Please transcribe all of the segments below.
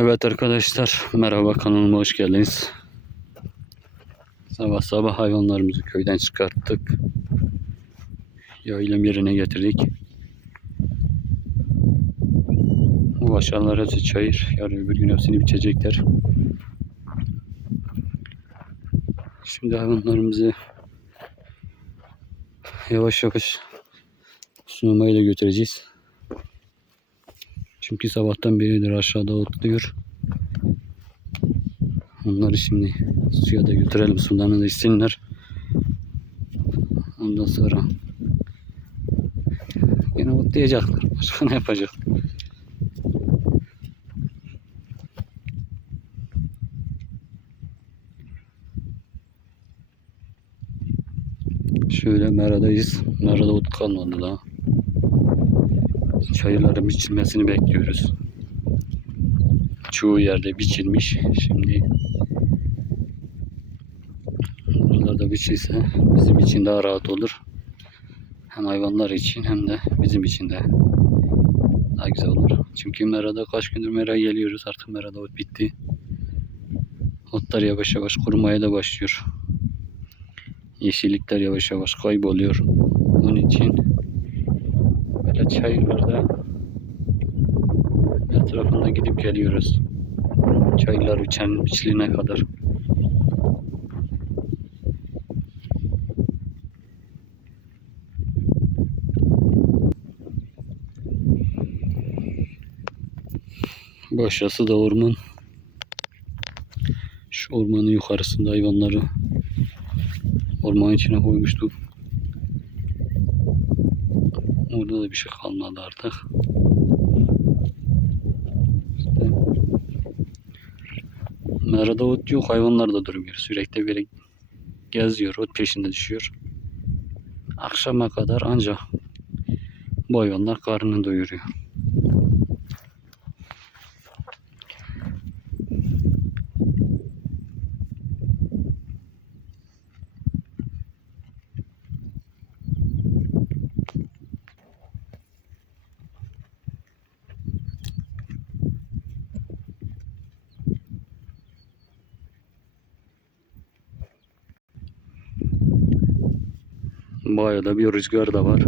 Evet arkadaşlar merhaba kanalıma hoş geldiniz. Sabah sabah hayvanlarımızı köyden çıkarttık. Yaylım yerine getirdik. Bu aşağılar çayır. Yarın öbür gün hepsini biçecekler. Şimdi hayvanlarımızı yavaş yavaş sunamayla götüreceğiz. Çünkü sabahtan beridir aşağıda otluyor. Onları şimdi suya da götürelim. Sularını da içsinler. Ondan sonra yine otlayacaklar. Başka ne yapacak? Şöyle meradayız. Merada ot kalmadı daha. Çayırların biçilmesini bekliyoruz. Çoğu yerde biçilmiş. Şimdi buralarda biçilse bizim için daha rahat olur. Hem hayvanlar için hem de bizim için de daha güzel olur. Çünkü merada kaç gündür mera geliyoruz. Artık merada ot bitti. Otlar yavaş yavaş kurumaya da başlıyor. Yeşillikler yavaş yavaş kayboluyor. Onun için böyle çayırlarda etrafında gidip geliyoruz. Çaylar biçen biçiline kadar. Bu aşağısı da orman. Şu ormanın yukarısında hayvanları ormanın içine koymuştuk. Orada da bir şey kalmadı artık. İşte Merada ot yok, hayvanlar da durmuyor. Sürekli böyle geziyor, ot peşinde düşüyor. Akşama kadar ancak bu hayvanlar karnını doyuruyor. Bayağı da bir rüzgar da var.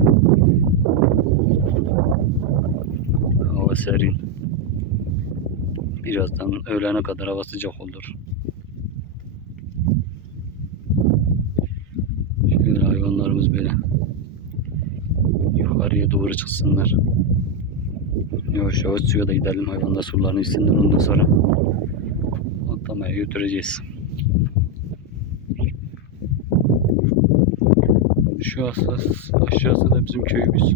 Hava serin. Birazdan öğlene kadar hava sıcak olur. Şöyle hayvanlarımız böyle yukarıya doğru çıksınlar. Yavaş yavaş suya da gidelim hayvanlar sularını içsinler ondan sonra atlamaya götüreceğiz. Şu asas aşağısı da bizim köyümüz.